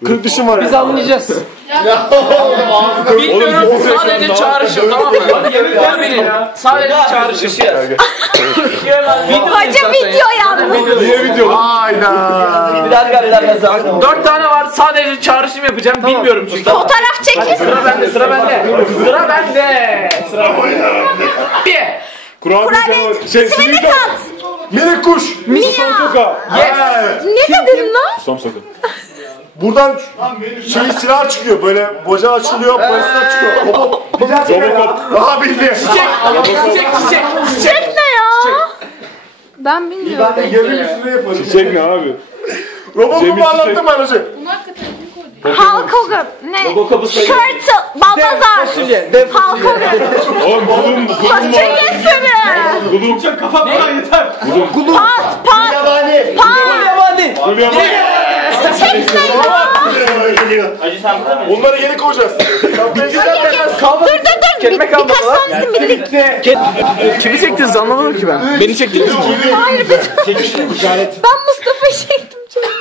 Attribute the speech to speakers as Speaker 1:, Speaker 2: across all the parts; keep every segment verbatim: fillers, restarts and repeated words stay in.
Speaker 1: kırk dişim var.
Speaker 2: Biz anlayacağız. Bilmiyorum, sadece çağrışım, tamam mı? Sadece çağrışım.
Speaker 3: Hoca video yalnız.
Speaker 1: Niye video? Hayda.
Speaker 2: Dört tane var, sadece çağrışım yapacağım, bilmiyorum çünkü.
Speaker 3: Fotoğraf çekin.
Speaker 2: Sıra bende, sıra bende. Sıra bende. Sıra bende. Bir.
Speaker 1: Kurabiye canavar. Şey,
Speaker 3: Simit
Speaker 1: simit
Speaker 3: at.
Speaker 1: minik kuş. Susam soka.
Speaker 2: Yes.
Speaker 3: Ne dedin lan?
Speaker 1: Susam soka. Buradan şey silah çıkıyor böyle boca açılıyor, polisler çıkıyor. Hop. Robocop. Aha bildi.
Speaker 2: Çiçek, çiçek, çiçek,
Speaker 3: Çiçek ne ya? Ben bilmiyorum.
Speaker 1: Ben de yarım üstüne yaparım.
Speaker 4: Çiçek ne abi?
Speaker 1: Robocop'u anlattım ben hocam.
Speaker 3: Hulk Hogan. Ne? Turtle. Balbazar. Hulk Hogan.
Speaker 4: Oğlum kulum kulum
Speaker 3: Fasulyesini.
Speaker 4: kulum
Speaker 2: Kafamdan yeter.
Speaker 3: Pas pas.
Speaker 1: Yabani.
Speaker 3: Pas.
Speaker 4: kulum
Speaker 3: Çiçek ne ya?
Speaker 1: Onları yeni kovacağız.
Speaker 3: Dur dur dur. Bir, birkaç tanesini birlikte.
Speaker 2: Kimi çektiniz anlamadım ki ben. Beni çektiniz mi?
Speaker 3: Hayır bir Ben Mustafa'yı çektim.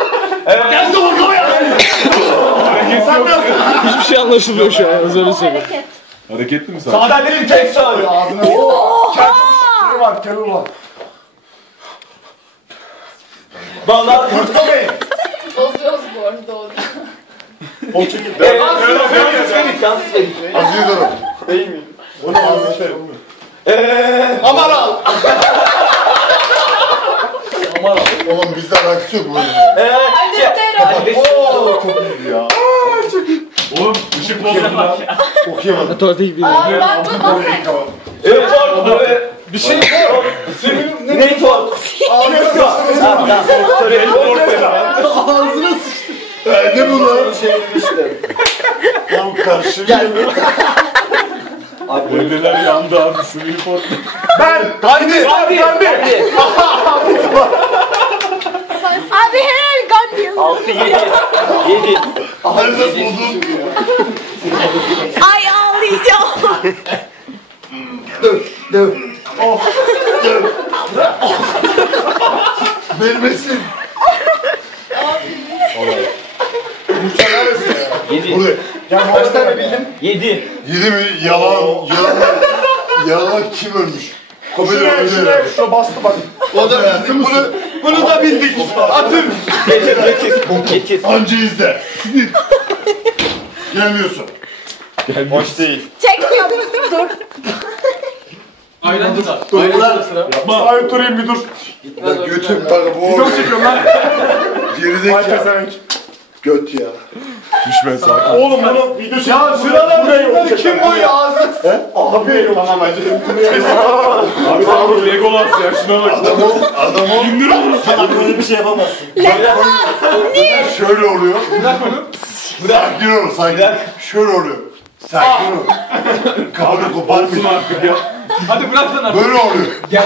Speaker 2: Hiçbir şey anlaşılmıyor şu an. Öyle söyleyeyim.
Speaker 3: Hareket.
Speaker 4: hareketli mi sen?
Speaker 1: Sadenin tek sağlıyor ağzına.
Speaker 3: Oha.
Speaker 1: Var, kelur var.
Speaker 5: Vallahi
Speaker 1: Kurt Cobain.
Speaker 6: Bozuyoruz bu arada o.
Speaker 1: O çekil.
Speaker 5: Aziz Hanım.
Speaker 1: Değil mi? Onu ağzına şey olmuyor.
Speaker 5: Amaral. Amaral. Oğlum bizde alakası yok bu oyunun.
Speaker 6: Oo.
Speaker 1: Çok iyiydi ya.
Speaker 4: Oğlum ışık bozuldu lan.
Speaker 1: Okuyamadım.
Speaker 2: Tuvalete gidiyorum.
Speaker 6: Aa, ben bu nasıl?
Speaker 5: Evet var. Bir şey var. Ne ne var? Ağzına sıçtı. Ne bu lan?
Speaker 1: Lan karşı bir
Speaker 4: Öndeler yandı abi. Sivil port.
Speaker 1: Ben! Gandhi! Gandhi!
Speaker 3: Abi helal Gandhi.
Speaker 2: Altı, yedi. Yedi.
Speaker 5: Arada buldum.
Speaker 3: Ay ağlayacağım.
Speaker 5: Dur, dur. Of. Dur. Vermesin. Uçan neresi ya?
Speaker 2: Yedi.
Speaker 5: Buraya.
Speaker 1: Ya kaç tane bildim?
Speaker 2: Yedi.
Speaker 5: Yedi mi? Yalan. Yalan. Yalan kim ölmüş? Komedi
Speaker 1: Şuraya,
Speaker 5: oyuncu
Speaker 1: şuraya,
Speaker 5: ölmüş.
Speaker 1: şuraya bastı bak.
Speaker 5: O da bunu, bunu da bildik. Atın.
Speaker 2: Getir, getir. Getir.
Speaker 5: Anca izle. Sinir. Gelmiyorsun.
Speaker 1: Hoş değil.
Speaker 3: Çekmiyorum. Dur.
Speaker 2: Aynen da.
Speaker 1: Durlar. Ay durayım bir dur.
Speaker 5: Ben götüm bak bu.
Speaker 1: Video çekiyorum lan. Ay
Speaker 5: Gerizekalı.
Speaker 1: pezevenk.
Speaker 5: Göt ya.
Speaker 4: Düşme sakin.
Speaker 1: Oğlum bunu video çekiyorum.
Speaker 5: Ya şuralar şunları kim bu ya? Ağzı.
Speaker 1: Abi tamam hacı.
Speaker 4: Abi sen bu Legolas ya şuna bak.
Speaker 5: Adam ol. Adam ol.
Speaker 4: İndir onu.
Speaker 1: Sen böyle bir şey yapamazsın.
Speaker 5: Şöyle oluyor. Bırak onu. Sakin ol, sakin. Şöyle oluyor. Sakin ol. Kafanı koparmayın.
Speaker 4: Artık ya.
Speaker 2: Hadi bırak lan
Speaker 5: Böyle oluyor.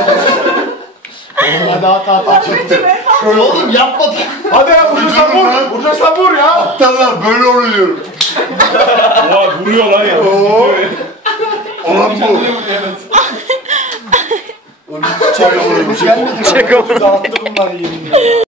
Speaker 1: Hadi at at at.
Speaker 5: Şöyle oğlum yapma.
Speaker 1: Hadi ya vuracaksan vur. Vuracaksan vur ya.
Speaker 5: Aptallar böyle oluyor diyorum.
Speaker 4: Oha vuruyor lan ya.
Speaker 5: Oo. Olan bu. Çek onu.
Speaker 1: Çek onu. Dağıttı bunlar yeminle.